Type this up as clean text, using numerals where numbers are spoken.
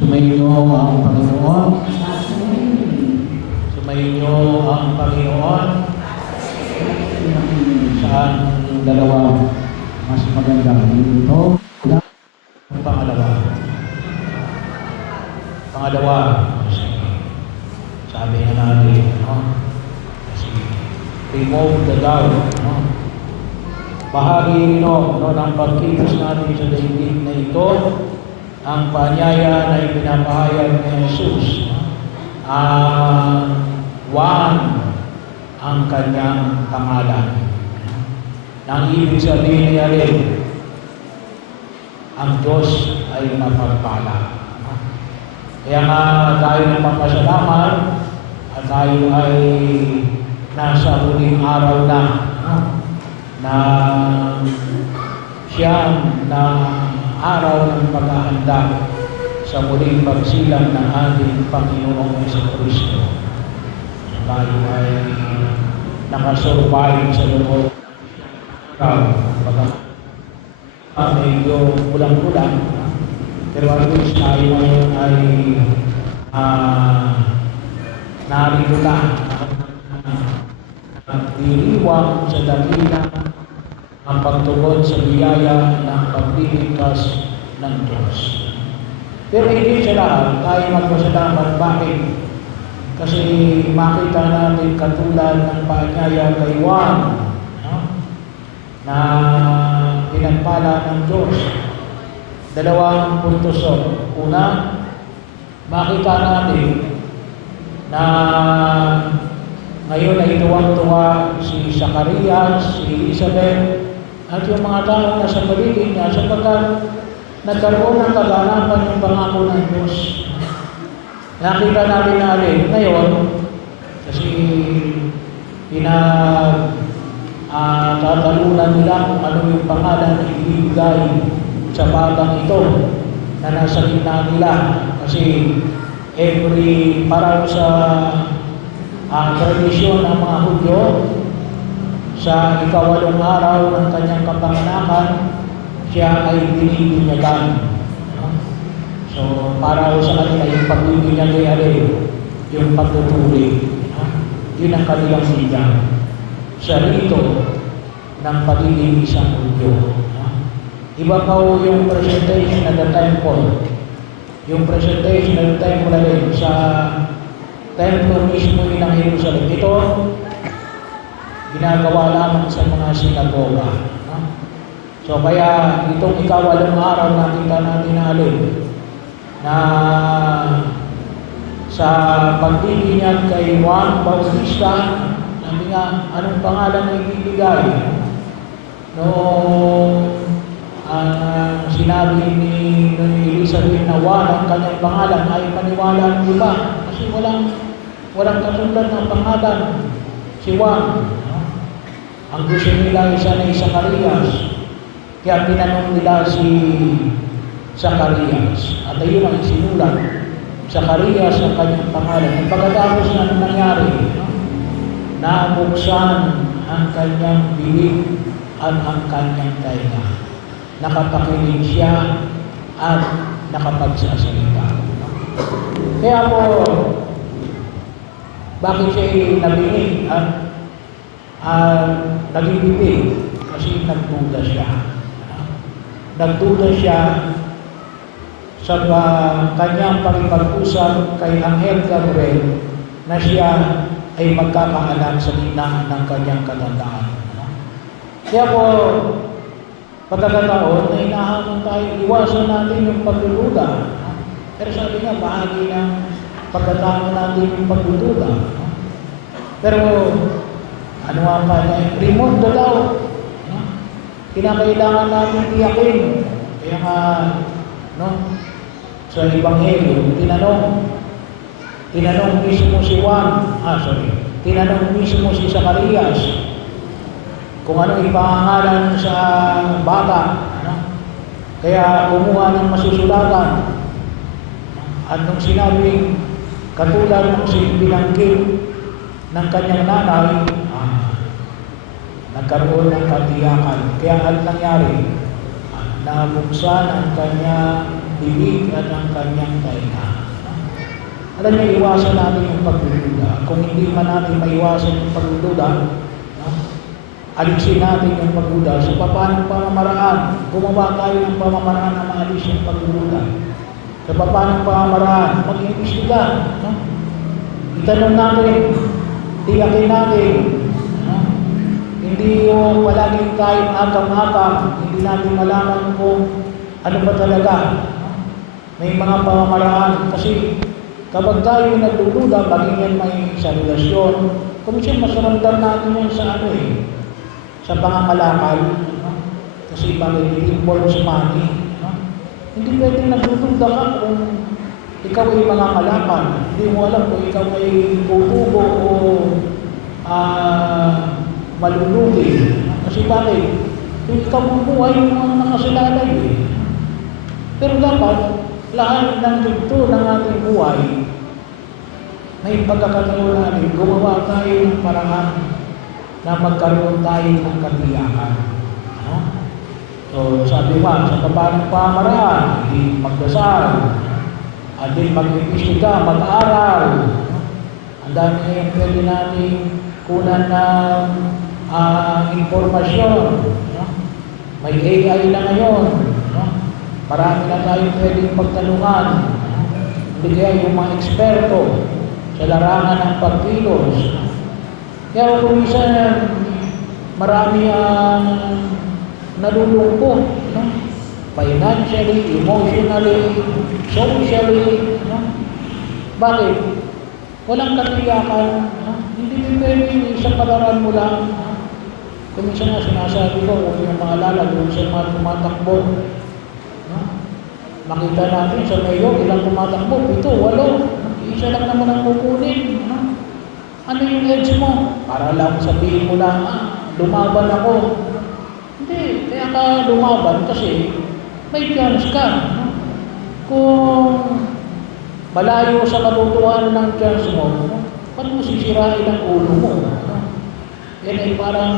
Sumainyo ang Panginoon. Sumainyo ang Panginoon. Saan dalawa mas maganda? Ito. Pangalawa. Pangalawa. Sabi na natin, kasi remove the doubt. Bahagi ng pagkilos natin sa daigdig na ito, ang paanyaya na ipinapahayag ni Jesus, Juan ang kanyang pangalan. Nang ibig sabihin niya rin, ang Diyos ay mapagpala. Kaya nga tayo magpasalamat at tayo ay nasa huling araw na siyang na araw ng paghahanda sa muling pagsilang ng ating Panginoong Jesucristo. Tayo ay nakasurvive sa loob ng medyo kulang-kulang, pero at least tayo ngayon ay narito na diriwang sa dakila ang pagtugon sa biyaya ng pagliligtas ng Diyos. Pero hindi sa lahat tayo magpasalamat. Bakit? Kasi makita natin katulad ng paanyaya kay Juan na pinagpala ng Diyos. Dalawang puntos. Una, makita natin na ngayon ay tuwang-tuwa si Zacarias, si Elizabeth, at yung mga tao na sa paligid niya sapagkat nagkaroon ng kaganapan yung pangako ng Diyos. Nakita natin na ngayon, kasi tatalunan nila kung ano yung pangalan na ibibigay sa batang ito na nasa gitna nila. Kasi parang sa tradisyon ng mga Hudyo, sa ika-8 araw ng kanyang kapanganakan, siya ay binibinyagan. So, para sa kanila yung pagbibinyagan, yung pagtutuli, yun ang kanilang siya. Sa rito ng pagiging isang Hudyo. Iba pa yung presentation ng the temple. Yung presentation ng the temple rin sa templo mismo ng Jerusalem. Ito, ginagawa lamang sa mga sinagoga. So kaya itong ika-8 araw nakita natin na sa pagbibinyag kay Juan Bautista, sabi nga, anong pangalan na ibibigay? Sinabi ni Elizabeth na Juan ang kanyang pangalan, ay maniwala ng iba kasi walang katulad ng pangalan si Juan. Ang gusto nila isa na Zacarias, kaya tinanong nila si Zacarias, at ayun ang sinulat, Zacarias ang kanyang pangalan. At pagkatapos na nangyari, nabuksan ang kanyang bibig at ang kanyang tainga. Nakapakinig siya at nakapagsasalita. Kaya po, bakit siya nabingit at nagibibig? Kasi nagduda siya. Nagduda siya sa kanyang pakipag-usap kay Anghel Gabriel na siya ay magkakaanak sa gitna ng kanyang katandaan. Kaya po, pagkakataon na hinahamon tayo, iwasan natin yung pagdududa. Pero sabi nga, bahagi ng pagkatao natin yung pagdududa. Pero, ano nga pa niya? Remove the doubt. Kinakailangan natin tiyakin. Kaya nga, sa Ebanghelyo, tinanong mismo si Juan, tinanong mismo si Zacarias kung ano ipangalan sa bata. Kaya kumuha ng masusulatan. At nung sinabing katulad ng binanggit ng kanyang nanay, nagkaroon ng katiyakan. Kaya ang nangyari, nabuksan ang kanyang bibig at ang kanyang tainga. Alam niyo, iwasan natin yung pagdududa. Kung hindi man natin maiwasan yung pagdududa, alisin natin yung pagduda sa paanong pamamaraan. Gumawa tayo ng pamamaraan na maalis yung pagduda. Sa paanong pamamaraan, mag-imbestiga. Itanong natin, tiyakin natin. Hindi yung palaging tayong agam-agam, hindi natin malaman kung ano ba talaga. May mga pamamaraan. Kasi kapag tayo nagdududa, maging yan may sa relasyon, kumisyon masaramdam natin yan sa sa pangangalakal. Kasi bakit involved sa money. Hindi pwedeng nagdududa ka kung ikaw ay mangangalakal. Hindi mo alam kung ikaw ay tutubo o malulugi. Kasi bakit? Yung ikaw ang buhay yung mga nakasalalay. Pero dapat, lahat ng dito ng ating buhay, may pagkakataon natin, gumawa tayo ng paraan na magkaroon tayo ng katiyakan. So, sabi nga, sa paanong pamaraan, hindi magdasal, at din mag-imbestiga, mag-aral. Ang dami ngayon pwede natin kunan ng informasyon. May AI na ngayon. Marami na tayong pwedeng pagtanungan. Hindi kaya yung mga eksperto sa larangan ng pagkilos. Kaya kung minsan marami ang nalulungkot. Financially, emotionally, socially. Bakit? Walang katiyakan. Hindi pwede isang palaran mo lang. Kung minsan nga sinasabi ko, kung yung maalala, doon sa mga tumatakbo. Makita natin sa mayo, ilang tumatakbo, 7, 8. Isa lang naman ang kukunin. Ano yung edge mo? Para lang sabihin mo lang, lumaban ako. Hindi, kaya ka lumaban kasi may chance ka. Kung malayo sa katotohanan ng chance mo, paano mo sisirain ang ulo mo? Yan ay parang